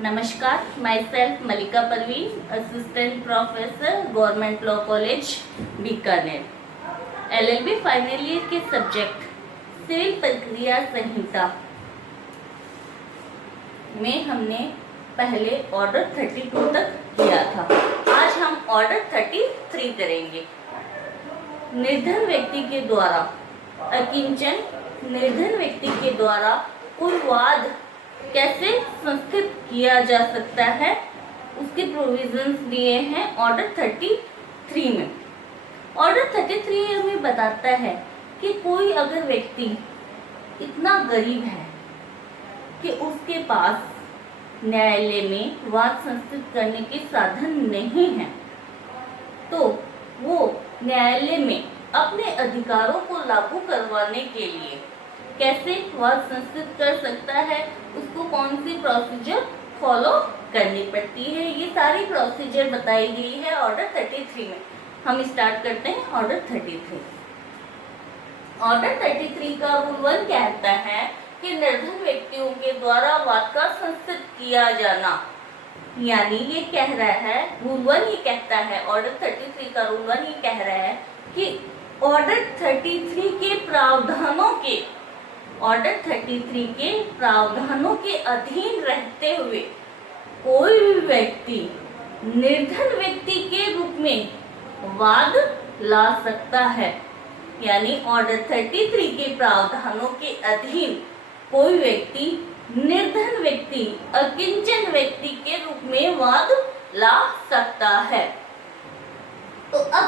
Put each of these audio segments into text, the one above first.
नमस्कार, myself Malika Parveen, assistant professor, government law college Bikaner. LLB final year के subject civil प्रक्रिया संहिता में हमने पहले ऑर्डर 32 तक किया था। आज हम ऑर्डर 33 करेंगे। निर्धन व्यक्ति के द्वारा अकिंचन निर्धन व्यक्ति के द्वारा कोई वाद कैसे संस्थित किया जा सकता है, उसके प्रोविजंस दिए हैं ऑर्डर 33 में। ऑर्डर 33 हमें बताता है कि कोई अगर व्यक्ति इतना गरीब है कि उसके पास न्यायालय में वाद संस्थित करने के साधन नहीं है, तो वो न्यायालय में अपने अधिकारों को लागू करवाने के लिए कैसे वाद संस्थित कर सकता है, उसको कौन सी प्रोसीजर फॉलो करनी पड़ती है, ये सारी प्रोसीजर बताई गई है ऑर्डर 33 में। हम स्टार्ट करते हैं ऑर्डर 33। ऑर्डर 33 का रूल 1 कहता है कि निर्धन व्यक्तियों के द्वारा वाद का संस्थित किया जाना, यानी ये कह रहा है रूल 1 ये कहता है, ऑर्डर 33 का रूल 1 ये कह रहा है कि ऑर्डर 33 के प्रावधानों के अधीन रहते हुए कोई भी व्यक्ति निर्धन व्यक्ति के रूप में वाद ला सकता है। यानी ऑर्डर 33 के प्रावधानों के अधीन कोई व्यक्ति निर्धन व्यक्ति अकिंचन व्यक्ति के रूप में वाद ला सकता है। तो अब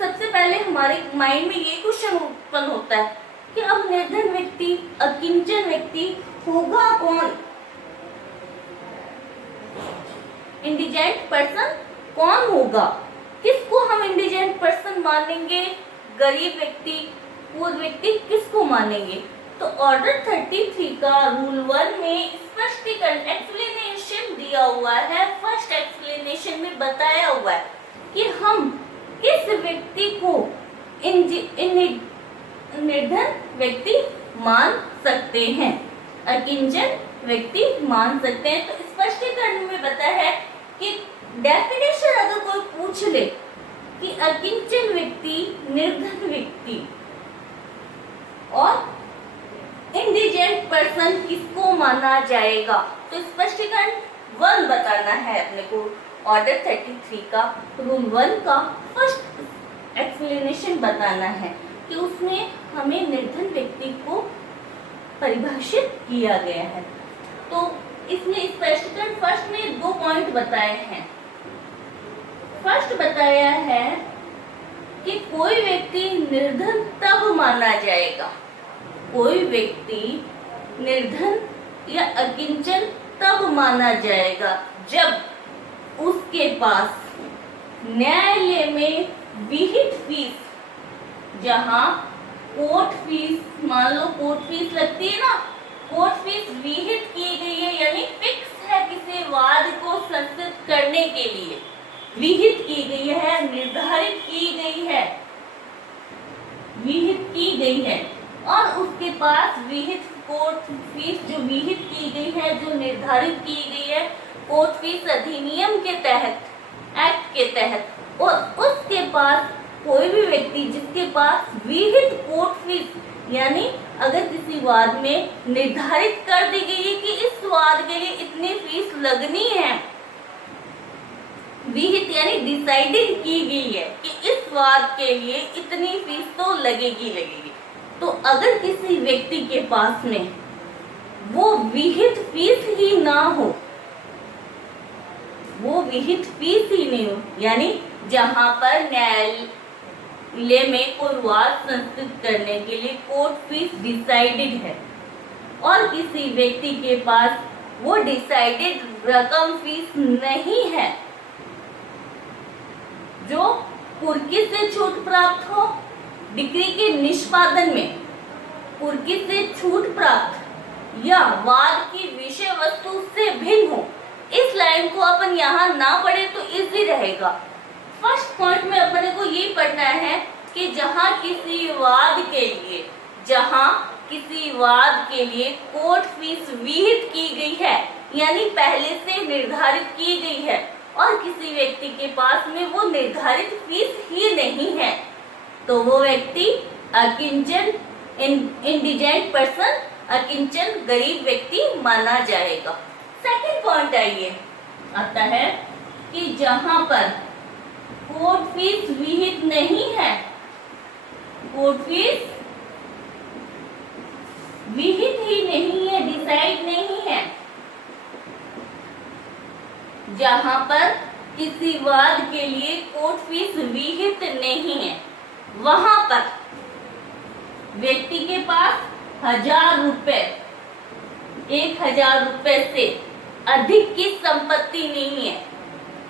सबसे पहले हमारे माइंड में ये क्वेश्चन उत्पन्न होता है कि अब निर्धन व्यक्ति अकिंचन व्यक्ति होगा कौन? इंडिजेंट पर्सन कौन होगा? किसको हम इंडिजेंट पर्सन मानेंगे? गरीब व्यक्ति, पुअर व्यक्ति, किसको मानेंगे? तो ऑर्डर 33 का रूल 1 में स्पष्टीकरण एक्सप्लेनेशन दिया हुआ है। फर्स्ट एक्सप्लेनेशन में बताया हुआ है कि हम किस व्यक्ति को निर्धन व्यक्ति मान सकते हैं, अकिंचन व्यक्ति मान सकते हैं। तो स्पष्टीकरण में बताया है कि डेफिनेशन अगर कोई पूछ ले कि अकिंचन व्यक्ति, निर्धन व्यक्ति और इंडिजेंट पर्सन किसको माना जाएगा, तो स्पष्टीकरण 1 बताना है अपने को। ऑर्डर 33 का रूल 1 का फर्स्ट एक्सप्लेनेशन बताना है कि उसमें हमें निर्धन व्यक्ति को परिभाषित किया गया है। तो इसमें स्पष्टीकरण फर्स्ट में 2 पॉइंट बताए हैं। फर्स्ट बताया है कि कोई व्यक्ति निर्धन तब माना जाएगा, कोई व्यक्ति निर्धन या अकिंचन तब माना जाएगा जब उसके पास न्यायालय में विहित फीस, जहां कोर्ट फीस, मान लो कोर्ट फीस लगती है ना, कोर्ट फीस विहित की गई है, यानी फिक्स है, किसी वाद को संस्थित करने के लिए विहित की गई है, निर्धारित की गई है, विहित की गई है, और उसके पास विहित कोर्ट फीस जो विहित की गई है, जो निर्धारित की गई है कोर्ट फीस अधिनियम के तहत, एक्ट के तहत, और उसके पास कोई भी व्यक्ति जिसके पास विहित कोर्ट फीस, यानी अगर किसी वाद में निर्धारित कर दी गई है कि इस वाद के लिए इतनी फीस लगनी है, विहित यानी डिसाइडेड की गई है कि इस वाद के लिए इतनी फीस तो लगेगी, तो अगर किसी व्यक्ति के पास में वो विहित फीस ही ना हो, वो विहित फीस ही नहीं हो, यानी जहां पर न्यायालय में कोई वाद संस्थित करने के लिए कोर्ट फीस डिसाइडेड है और किसी व्यक्ति के पास वो डिसाइडेड रकम फीस नहीं है, जो कुर्की से छूट प्राप्त हो, डिक्री के निष्पादन में कुर्की से छूट प्राप्त या वाद की विषय वस्तु से भिन्न हो। इस लाइन को अपन यहाँ ना पढ़े तो इजी रहेगा। फर्स्ट पॉइंट में अपने को ये पढ़ना है कि जहाँ किसी वाद के लिए कोर्ट फीस विहित की गई है, यानी पहले से निर्धारित की गई है और किसी व्यक्ति के पास में वो निर्धारित फीस ही नहीं है, तो वो व्यक्ति अकिंचन इंडिजेंट पर्सन, अकिंचन गरीब व्यक्ति माना जाएगा। सेकंड पॉइंट आइए आता है कि जहां पर कोर्ट फीस विहित नहीं है, कोर्ट फीस विहित ही नहीं है, डिसाइड नहीं है, जहां पर किसी वाद के लिए कोर्ट फीस विहित नहीं है, वहां पर व्यक्ति के पास 1000 रुपए, 1000 रुपए से अधिक की संपत्ति नहीं है,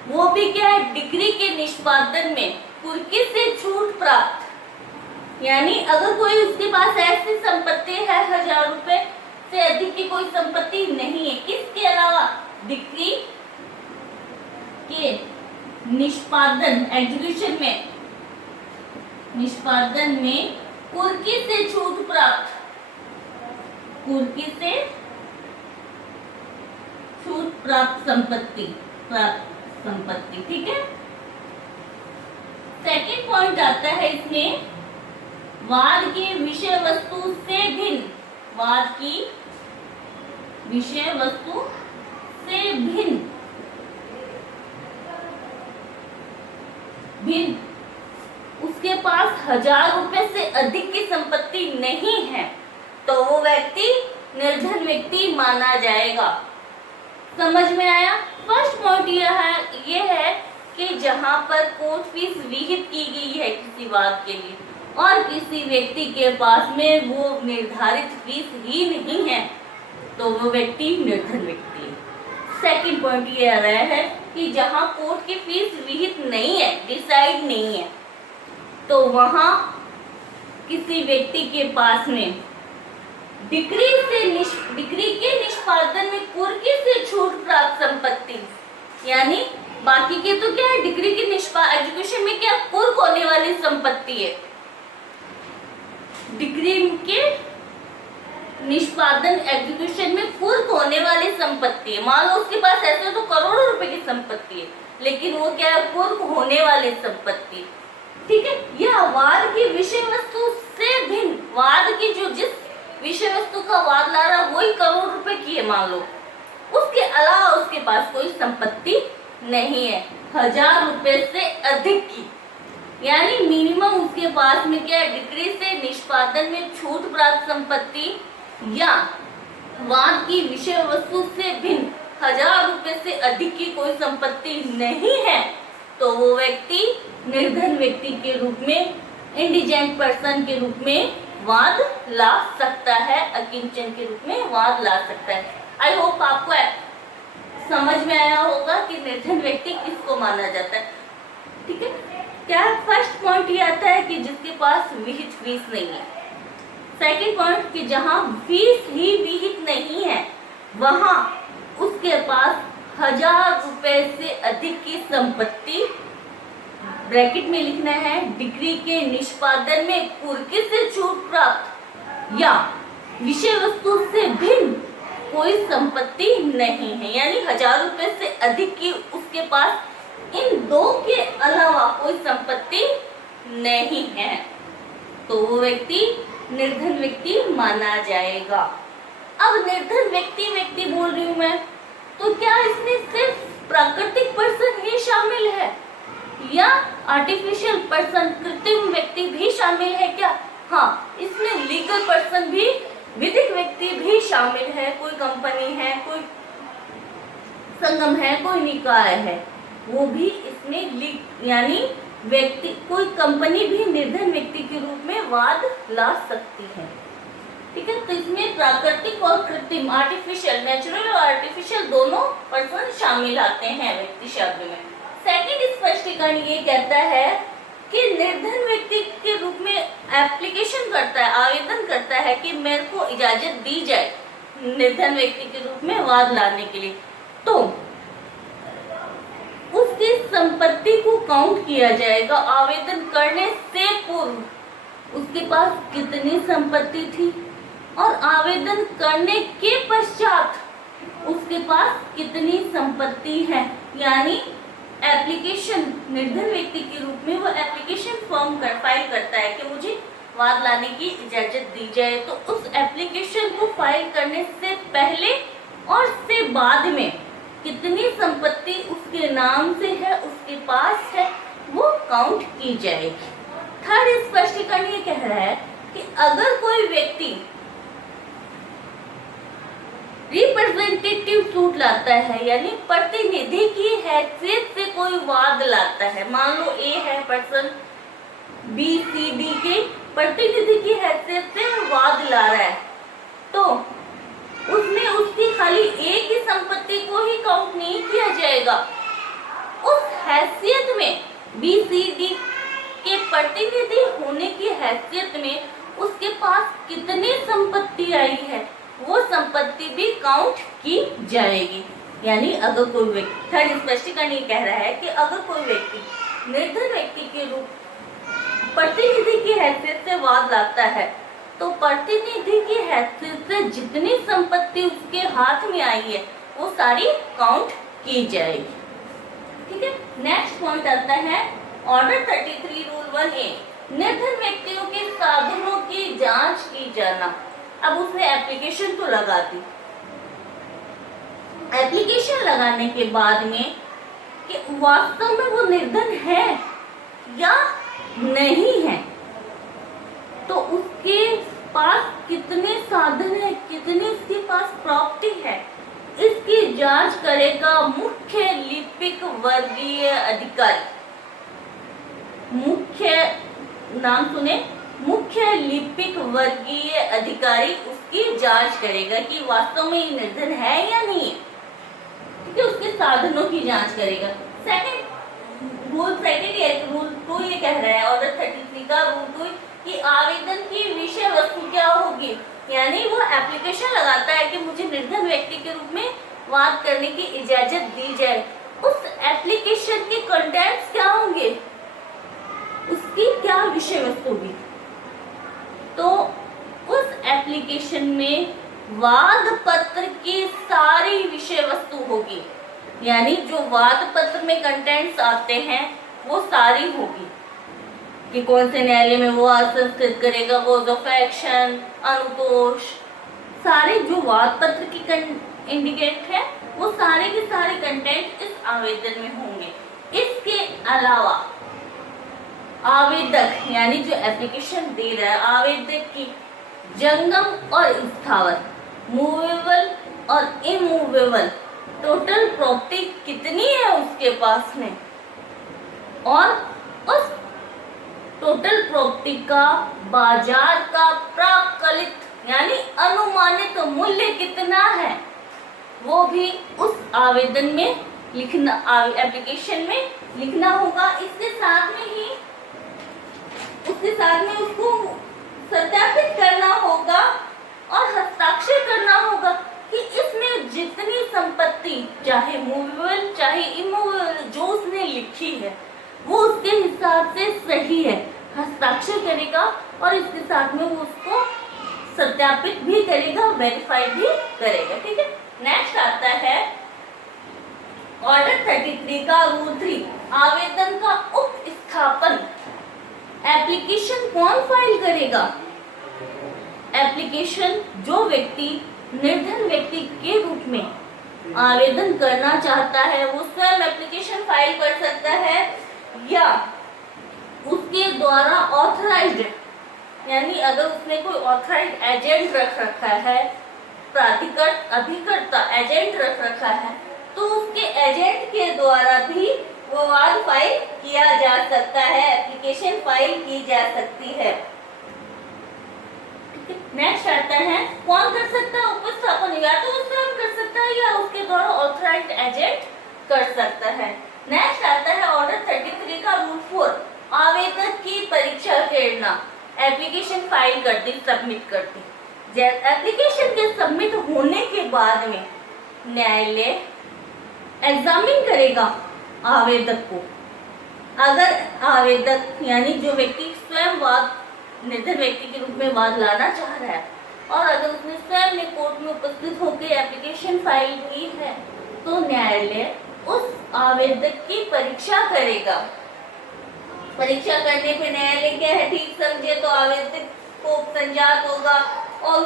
वो भी क्या है, डिग्री के निष्पादन में कुर्की से छूट प्राप्त, यानी अगर कोई उसके पास ऐसी संपत्ति है 1000 रुपए से अधिक की कोई संपत्ति नहीं है, इसके अलावा डिग्री के निष्पादन एग्जीक्यूशन में, निष्पादन में कुर्की से छूट प्राप्त, कुर्की से छूट प्राप्त संपत्ति, ठीक है। सेकंड पॉइंट आता है इसमें, वाद की विषय वस्तु से भिन्न, वाद की विषय वस्तु से भिन्न उसके पास 1000 रुपए से अधिक की संपत्ति नहीं है, तो वो व्यक्ति निर्धन व्यक्ति माना जाएगा। समझ में आया? फर्स्ट पॉइंट ये है कि जहां पर कोर्ट फीस विहित की गई है किसी वाद के लिए और किसी व्यक्ति के पास में वो निर्धारित फीस ही नहीं है, तो वो व्यक्ति निर्धन व्यक्ति है। सेकंड पॉइंट ये आ रहा है कि जहां कोर्ट की फीस विहित नहीं है, डिसाइड नहीं है, तो वहां किसी व्यक्ति के पास में डिग्री के निष्पादन में कुर्की से छूट प्राप्त संपत्ति, यानी बाकी के तो क्या है, डिग्री के एजुकेशन में क्या कुर्क होने वाली संपत्ति है, डिग्री के निष्पादन एग्जीक्यूशन में कुर्क होने वाली संपत्ति है। मान लो उसके पास ऐसे तो करोड़ों रुपए की संपत्ति है, लेकिन वो क्या है, कुर्क होने वाली संपत्ति, ठीक है। यह वाद की विषय वस्तु से भिन्न, वाद की जो जिस विषय वस्तु का वाद ला रहा वही करोड़ रुपए की है मान लो, उसके अलावा उसके पास कोई संपत्ति नहीं है 1000 रुपए से अधिक की, यानी मिनिमम उसके पास में क्या है, डिग्री से निष्पादन में छूट प्राप्त संपत्ति या वाद की विषय वस्तु से भिन्न 1000 रुपए से अधिक की कोई संपत्ति नहीं है, तो वो व्यक्ति निर्धन व्यक्ति के रूप में, इंडिजेंट पर्सन के रूप में वाद ला सकता है, अकिंचन के रूप में वाद ला सकता है। आई होप आपको समझ में आया होगा कि निर्धन व्यक्ति किसको माना जाता है, ठीक है। क्या फर्स्ट पॉइंट ये आता है कि जिसके पास विहित फीस नहीं है। सेकंड पॉइंट कि जहां फीस ही विहित नहीं है वहां उसके पास 1000 रुपए से अधिक की संपत्ति, ब्रैकेट में लिखना है, डिग्री के निष्पादन में कुर्की से छूट प्राप्त या विषय वस्तु से भिन्न कोई संपत्ति नहीं है, यानी 1000 रुपए से अधिक की उसके पास इन दो के अलावा कोई संपत्ति नहीं है, तो वो व्यक्ति निर्धन व्यक्ति माना जाएगा। अब निर्धन व्यक्ति बोल रही हूं मैं, तो क्या इसमें सिर्फ प्राकृतिक पर्सन ही शामिल है या आर्टिफिशियल पर्सन, कृत्रिम व्यक्ति भी शामिल है क्या? हाँ, इसमें लीगल पर्सन भी, विधिक व्यक्ति भी शामिल है। कोई कंपनी है, कोई संगम है, कोई निकाय है, वो भी इसमें यानी व्यक्ति, कोई कंपनी भी निर्धन व्यक्ति के रूप में वाद ला सकती है, ठीक है। तो इसमें प्राकृतिक और कृत्रिम, आर्टिफिशियल, नेचुरल और आर्टिफिशियल दोनों पर्सन शामिल आते हैं व्यक्ति शब्द में। सेकंड स्पष्टीकरण ये कहता है कि निर्धन व्यक्ति के रूप में एप्लीकेशन करता है, आवेदन करता है कि मेरे को इजाजत दी जाए निर्धन व्यक्ति के रूप में वाद लाने के लिए, तो उसकी संपत्ति को काउंट किया जाएगा। आवेदन करने से पूर्व उसके पास कितनी संपत्ति थी और आवेदन करने के पश्चात उसके उसके पास कितनी संपत्ति है। यानी एप्लीकेशन, निर्धन व्यक्ति के रूप में वो एप्लीकेशन फॉर्म फाइल करता है कि मुझे वाद लाने की इजाजत दी जाए। तो उस एप्लीकेशन को फाइल करने से पहले और से बाद में कितनी संपत्ति उसके नाम से है, उसके पास है, वो काउंट की जाएगी। थर्ड स्पष्टीकरण ये कह रहा है कि अगर कोई व्यक्ति रिप्रेजेंटेटिव सूट लाता है, यानी प्रतिनिधि की हैसियत से कोई वाद लाता है, मान लो ए है पर्सन, बी सी डी के प्रतिनिधि की हैसियत से वाद ला रहा है, तो उसमें उसकी खाली ए की संपत्ति को ही काउंट नहीं किया जाएगा। उस हैसियत में बी सी डी के प्रतिनिधि होने की हैसियत में उसके पास कितनी संपत्ति आई है, वो संपत्ति भी काउंट की जाएगी। यानी अगर कोई व्यक्ति, थर्ड स्पष्टीकरण ये कह रहा है कि अगर कोई व्यक्ति निर्धन व्यक्ति के रूप प्रतिनिधि की हैसियत से वाद लाता है, तो प्रतिनिधि की हैसियत से जितनी संपत्ति उसके हाथ में आई है वो सारी काउंट की जाएगी। ठीक है, नेक्स्ट पॉइंट आता है ऑर्डर 33 रूल 1A, निर्धन व्यक्तियों के साधनों की जांच की जाना। अब उसने एप्लीकेशन तो लगा दी, एप्लीकेशन लगाने के बाद में कि वास्तव में वो निर्धन है या नहीं है, तो उसके पास कितने साधन है, कितनी उसके पास प्रॉपर्टी है, इसकी जांच करेगा मुख्य लिपिक वर्गीय अधिकारी। मुख्य, नाम सुने, मुख्य लिपिक वर्गीय अधिकारी उसकी जांच करेगा कि वास्तव में ये निर्धन है या नहीं है। ठीक है, उसके साधनों की जांच करेगा। सेकंड रूल 2 ये कह रहा है, ऑर्डर 33 का रूल 2 कि आवेदन की विषय वस्तु क्या होगी। यानी वो एप्लीकेशन लगाता है कि मुझे निर्धन व्यक्ति के रूप में वाद करने की इजाजत दी जाए, उस एप्लीकेशन के कंटेंट्स क्या होंगे, उसकी क्या विषय वस्तु होगी। तो उस एप्लीकेशन में वाद पत्र की सारी विषय वस्तु होगी, यानी जो वाद पत्र में कंटेंट्स आते हैं वो सारी होगी कि कौन से न्यायालय में वो संस्कृत करेगा, वोज ऑफ एक्शन, अनुतोष, सारे जो वाद पत्र की इंडिकेट है वो सारे के सारे कंटेंट इस आवेदन में होंगे। इसके अलावा आवेदक, यानी जो एप्लीकेशन दे रहा है, आवेदक की जंगम और स्थावर, मूवेबल और इमूवेबल टोटल प्रॉपर्टी कितनी है उसके पास में, और उस टोटल प्रॉपर्टी का बाजार का प्राकलित यानी अनुमानित मूल्य कितना है, वो भी उस आवेदन में लिखना, एप्लीकेशन में लिखना होगा। इसके साथ में उसको सत्यापित करना होगा और हस्ताक्षर करना होगा कि इसमें जितनी संपत्ति, चाहे मूवेबल चाहे इमूवेबल, जो उसने लिखी है वो उसके हिसाब से सही है, हस्ताक्षर करेगा और इसके साथ में वो उसको सत्यापित भी करेगा, वेरीफाई भी करेगा। ठीक है, नेक्स्ट आता है ऑर्डर 33 का रूल 3, आवेदन का उपस्थापन। एप्लीकेशन कौन फाइल करेगा? एप्लीकेशन जो व्यक्ति निर्धन व्यक्ति के रूप में आवेदन करना चाहता है वो स्वयं एप्लीकेशन फाइल कर सकता है, या उसके द्वारा ऑथराइज्ड, यानी अगर उसने कोई ऑथराइज्ड एजेंट रख रखा है, प्राधिकृत अभिकर्ता एजेंट रख रखा है, तो उसके एजेंट के द्वारा भी वो वाद फाइल किया जा सकता है, एप्लीकेशन फाइल की जा सकती है। नेक्स्ट आता है कौन कर सकता है उपस्थापन, या तो वो स्वयं कर सकता है या उसके द्वारा ऑथराइज्ड एजेंट कर सकता है। नेक्स्ट आता है ऑर्डर 33 का रूल 4, आवेदक की परीक्षा करना। एप्लीकेशन फाइल कर दी, सबमिट कर दी, एप्लीकेशन के सबमिट होने के बाद में न्यायालय एग्जामिन करेगा आवेदक को। अगर आवेदक यानी जो व्यक्ति स्वयं वाद निर्धन व्यक्ति के रूप में वाद लाना चाह रहा है, और अगर उसने स्वयं ने कोर्ट में उपस्थित होकर एप्लीकेशन फाइल की है तो न्यायालय उस आवेदक की परीक्षा करेगा। परीक्षा करने पे न्यायालय क्या है, ठीक समझे तो आवेदक को संजात होगा और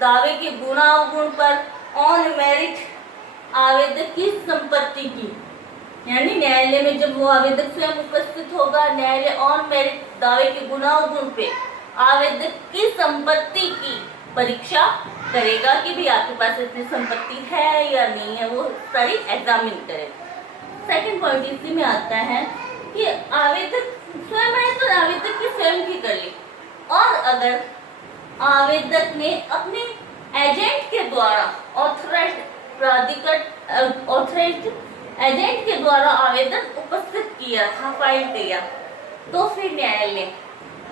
दावे के गुणावगुण पर ऑन मेरिट आवेदक की संपत्ति की, यानी न्यायालय में जब वो आवेदक स्वयं उपस्थित होगा, न्यायालय ऑन मेरिट दावे के गुणावगुण पे आवेदक की संपत्ति की परीक्षा करेगा कि भी आपके पास इतनी संपत्ति है या नहीं है, वो सारी एग्जामिन करेगा। सेकंड पॉइंट इसी में आता है कि आवेदक स्वयं है तो आवेदक की स्वयं की कर ली, और अगर आवेदक ने अपने एजेंट के द्वारा ऑथराइज्ड प्राधिकरण ऑथराइज्ड एजेंट के द्वारा आवेदन उपस्थित किया था, फाइल किया, तो फिर न्यायालय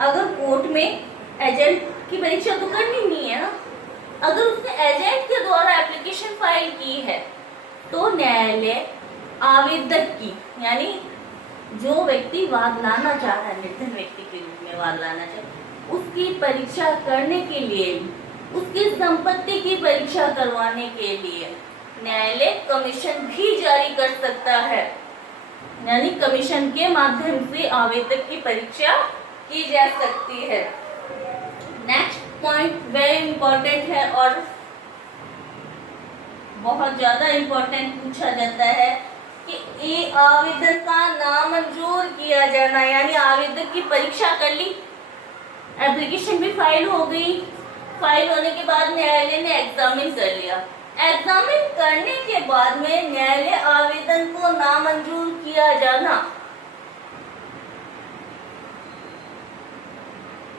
अगर कोर्ट में एजेंट की परीक्षा तो करनी नहीं है ना, अगर उसने एजेंट के द्वारा एप्लीकेशन फाइल की है तो न्यायालय आवेदक की, यानी जो व्यक्ति वाद लाना चाह रहा है, निर्धन व्यक्ति के रूप में वाद लाना चाह रहा है, उसकी परीक्षा करने के लिए, उसकी संपत्ति की परीक्षा करवाने के लिए न्यायालय कमीशन भी जारी कर सकता है, यानी कमीशन के माध्यम से आवेदक की परीक्षा की जा सकती है। नेक्स्ट पॉइंट वेरी इंपॉर्टेंट है और बहुत ज्यादा इंपॉर्टेंट पूछा जाता है कि ये आवेदन का नामंजूर किया जाना, यानी आवेदक की परीक्षा कर ली, एप्लीकेशन भी फाइल हो गई, फाइल होने के बाद न्यायालय ने एग्जामिन कर लिया, एग्जामिन करने के बाद में न्यायालय आवेदन को नामंजूर किया जाना,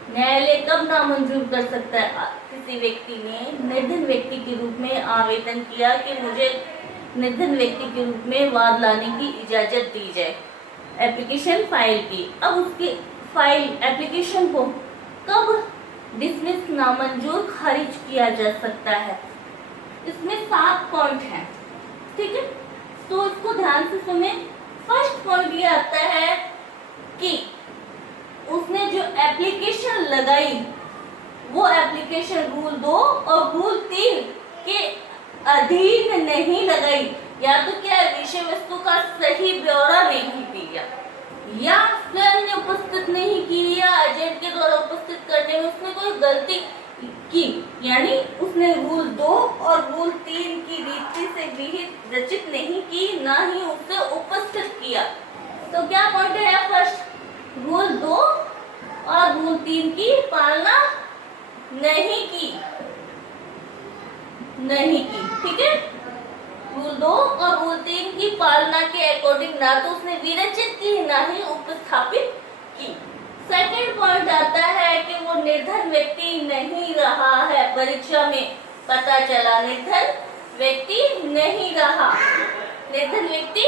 न्यायालय कब नामंजूर कर सकता है, किसी व्यक्ति ने निर्धन व्यक्ति के रूप में आवेदन किया कि मुझे निर्धन व्यक्ति के रूप में वाद लाने की इजाजत दी जाए, एप्लीकेशन फाइल की, अब उसकी फाइल एप्लीकेशन को कब डिसमिस नामंजूर खारिज किया जा सकता है। इसमें 7 पॉइंट हैं, ठीक है, तो इसको ध्यान से सुने। फर्स्ट पॉइंट ये आता है कि उसने जो एप्लीकेशन लगाई वो एप्लीकेशन रूल 2 और रूल 3 के अधीन नहीं लगाई, या तो क्या विषय वस्तु का सही ब्यौरा नहीं दिया, या स्वयं ने उपस्थित नहीं की, या एजेंट के द्वारा उपस्थित करने में उसने कोई गलती की, यानी उसने रूल 2 और रूल 3 की रीति से विहित रचित नहीं की, ना ही उसे उपस्थित किया। तो क्या पॉइंट है, फर्स्ट रूल 2 और रूल 3 की पालना नहीं की, ठीक है, रूल 2 और रूल 3 की पालना के अकॉर्डिंग ना तो उसने विरचित की ना ही उपस्थापित की। सेकंड पॉइंट आता है कि वो निर्धन व्यक्ति नहीं रहा है, परीक्षा में पता चला निर्धन व्यक्ति नहीं रहा, निर्धन व्यक्ति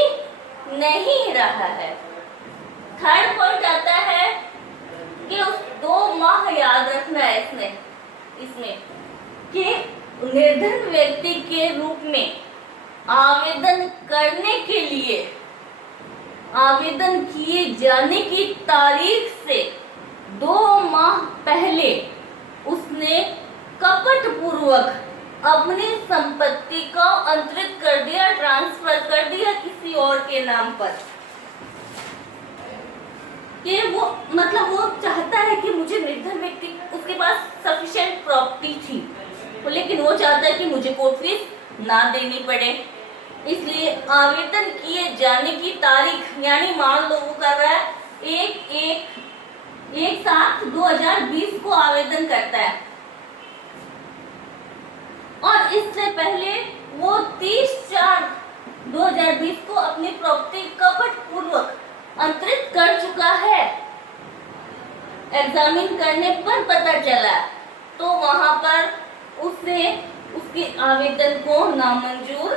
नहीं रहा है। थर्ड पॉइंट आता है कि उस 2 माह याद रखना है इसमें कि निर्धन व्यक्ति के रूप में आवेदन करने के लिए आवेदन किए जाने की तारीख से 2 माह पहले उसने कपट पूर्वक अपनी संपत्ति को अंतरित कर दिया, ट्रांसफर कर दिया किसी और के नाम पर, कि वो मतलब वो चाहता है कि मुझे निर्धन व्यक्ति, उसके पास सफिशिएंट प्रॉपर्टी थी, लेकिन वो चाहता है कि मुझे कोर्ट फीस ना देनी पड़े, इसलिए आवेदन किए जाने की तारीख, यानी मान लो वो कर रहा है 1/7/2020 को आवेदन करता है और इससे पहले वो 30/4/2020 को अपनी प्रॉपर्टी कपट पूर्वक अंतरित कर चुका है। एग्जामिन करने पर पता चला तो वहां पर उसे उसके आवेदन को नामंजूर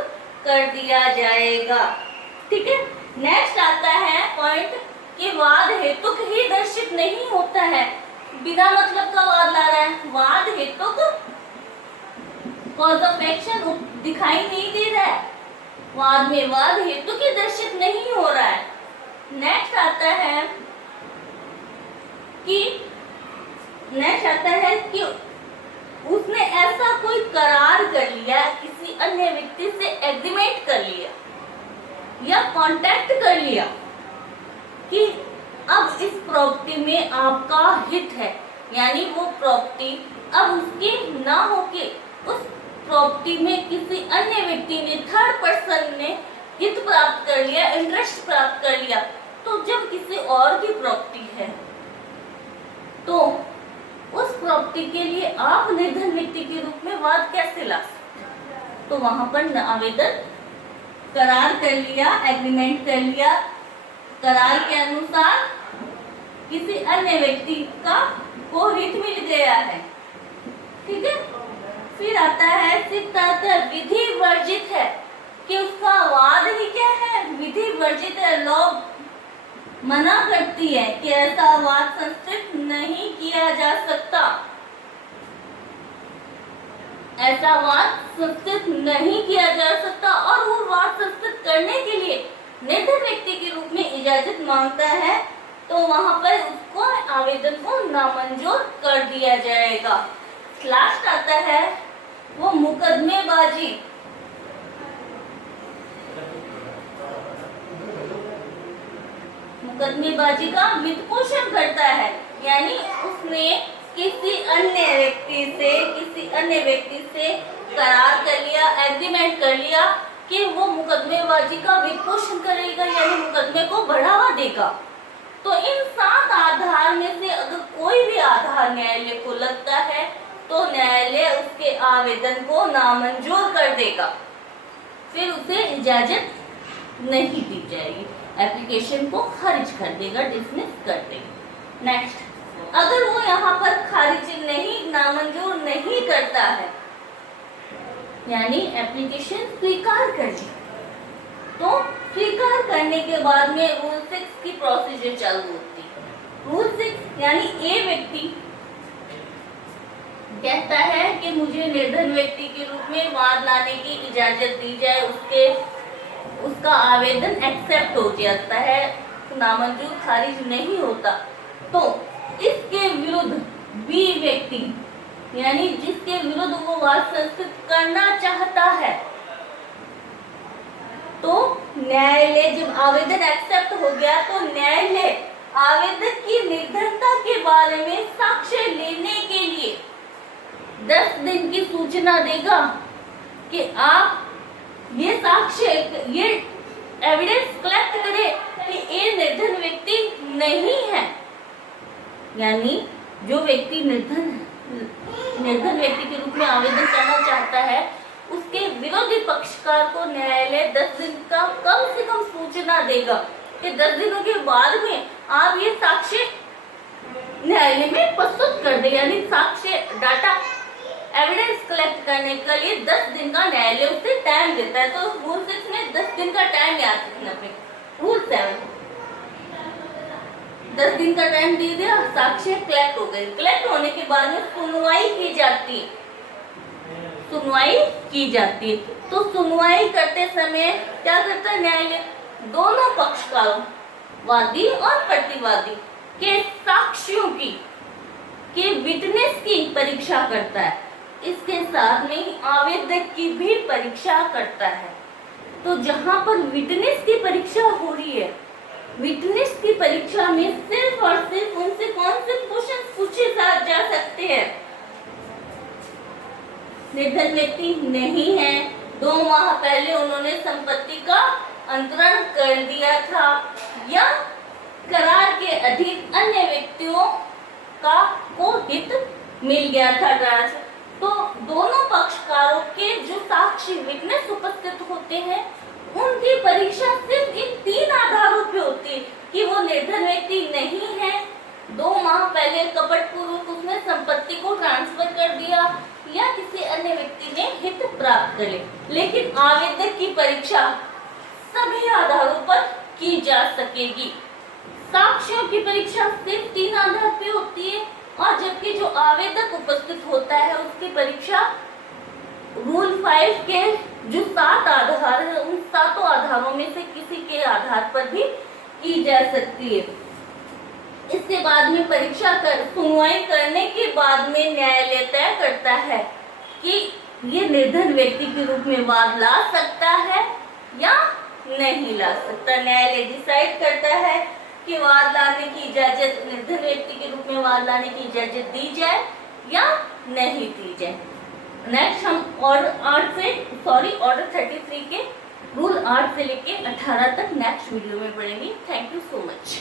कर दिया जाएगा, ठीक है। नेक्स्ट आता है पॉइंट कि वाद हेतुक ही दर्शित नहीं होता है, बिना मतलब का वाद ला रहा है, वाद हेतुक कॉज ऑफ एक्शन दिखाई नहीं दे रहा है, वाद में वाद हेतुक ही दर्शित नहीं हो रहा है। नेक्स्ट आता है कि उसने ऐसा कोई करार कर लिया, किसी अन्य व्यक्ति से एग्रीमेंट कर लिया या कांटेक्ट कर लिया कि अब इस प्रॉपर्टी में आपका हित है, यानी वो प्रॉपर्टी अब उसके ना होके उस प्रॉपर्टी में किसी अन्य व्यक्ति ने, थर्ड पर्सन ने हित प्राप्त कर लिया, इंटरेस्ट प्राप्त कर लिया। तो जब किसी और की प्रॉपर्टी है तो उस प्रॉपर्टी के लिए आप निर्धन व्यक्ति के रूप में वाद कैसे ला सकते हैं? तो वहां पर आवेदन करार कर लिया, एग्रीमेंट कर लिया, करार के अनुसार किसी अन्य व्यक्ति का को हित मिल गया है, ठीक है। फिर आता है सिद्धांत विधि वर्जित है, कि उसका वाद ही क्या है, विधि वर्जित है, लॉ मना करती है कि ऐसा वाद संस्कृत नहीं किया जा सकता, ऐसा वाद संस्कृत नहीं किया जा सकता। और वो वाद संस्कृत करने के लिए निर्धन व्यक्ति के रूप में इजाजत मांगता है तो वहां पर उसको आवेदन को नामंजूर कर दिया जाएगा। लास्ट आता है वो मुकदमेबाजी। मुकदमेबाजी का वित्त पोषण करता है, यानी उसने किसी अन्य व्यक्ति से करार कर लिया, एग्रीमेंट कर लिया कि वो मुकदमेबाजी का वित्त पोषण करेगा, यानी मुकदमे को बढ़ावा देगा। तो इन 7 आधार में से अगर कोई भी आधार न्यायालय को लगता है तो न्यायालय उसके आवेदन को नामंजूर कर देगा, फिर उसे इजाजत नहीं दी जाएगी, एप्लीकेशन को खारिज कर देगा, डिसमिस कर देगा। नेक्स्ट, अगर वो यहाँ पर खारिज नहीं, नामंजूर नहीं करता है, यानी एप्लीकेशन स्वीकार कर ली, तो स्वीकार करने के बाद में रूल 6 की प्रोसीजर चालू होती है। रूल 6 यानी ए व्यक्ति कहता है कि मुझे निर्धन व्यक्ति के रूप में वाद लाने की इजाजत दी जाए, उसका आवेदन एक्सेप्ट हो जाता है, नामंजूर खारिज नहीं होता, तो इसके विरुद्ध बी व्यक्ति यानी जिसके विरुद्ध वो वाद संस्कृत करना चाहता है, तो न्यायालय जब आवेदन एक्सेप्ट हो गया तो न्यायालय आवेदक की निर्धनता के बारे में साक्ष्य लेने के लिए 10 दिन की सूचना देगा कि आप ये साक्ष्य, ये एविडेंस कलेक्ट करें कि ये निर्धन व्यक्ति नहीं है, यानी जो व्यक्ति निर्धन व्यक्ति के रूप में आवेदन करना चाहता है उसके विरोधी पक्षकार को न्यायालय 10 दिन का कम से कम सूचना देगा कि 10 दिनों के बाद में आप ये साक्ष्य न्यायालय में प्रस्तुत कर दे, यानी साक्ष्य डाटा एविडेंस कलेक्ट करने के लिए 10 दिन का न्यायालय उससे टाइम देता है। तो रूल 6 में 10 दिन का टाइम याद रखना पड़ेगा। रूल 7 10 दिन का टाइम दे दिया, साक्ष्य कलेक्ट हो गए, कलेक्ट होने के बाद में सुनवाई की जाती है, तो सुनवाई करते समय क्या करता है न्यायालय, दोनों पक्षकारों वादी और प्रतिवादी के साक्ष्यों की, के विटनेस की परीक्षा करता है, इसके साथ में ही आवेदक की भी परीक्षा करता है। तो जहां पर विटनेस की परीक्षा हो रही है, विटनेस की परीक्षा में सिर्फ और सिर्फ उनसे कौन से क्वेश्चन पूछे जा सकते हैं, निर्धन व्यक्ति नहीं है, 2 माह पहले उन्होंने संपत्ति का अंतरण कर दिया था, या करार के अधीन अन्य व्यक्तियों का को हित मिल गया था ट्रांसफर। तो दोनों पक्षकारों के जो साक्षी विटनेस उपस्थित होते हैं उनकी परीक्षा सिर्फ इन 3 आधारों पे होती है कि वो निर्धन व्यक्ति नहीं है, 2 माह पहले कपटपूर्वक उसने संपत्ति को ट्रांसफर कर दिया, या किसी अन्य व्यक्ति ने हित प्राप्त कर लिया। लेकिन आवेदक की परीक्षा सभी आधारों पर की जा सकेगी। साक्ष्यों की परीक्षा सिर्फ 3 आधार पे होती है, और जबकि जो आवेदक उपस्थित होता है उसकी परीक्षा रूल 5 के जो 7 आधार है उन 7 आधारों में से किसी के आधार पर भी की जा सकती है। इसके बाद में परीक्षा कर सुनवाई करने के बाद में न्यायालय तय करता है कि ये निर्धन व्यक्ति के रूप में वाद ला सकता है या नहीं ला सकता। न्यायालय डिसाइड करता है कि वाद लाने की इजाजत, निर्धन व्यक्ति के रूप में वाद लाने की इजाजत दी जाए या नहीं दी जाए। नेक्स्ट हम ऑर्डर 33 के रूल 8 से लेके 18 तक नेक्स्ट वीडियो में पढ़ेंगे। Thank you so much.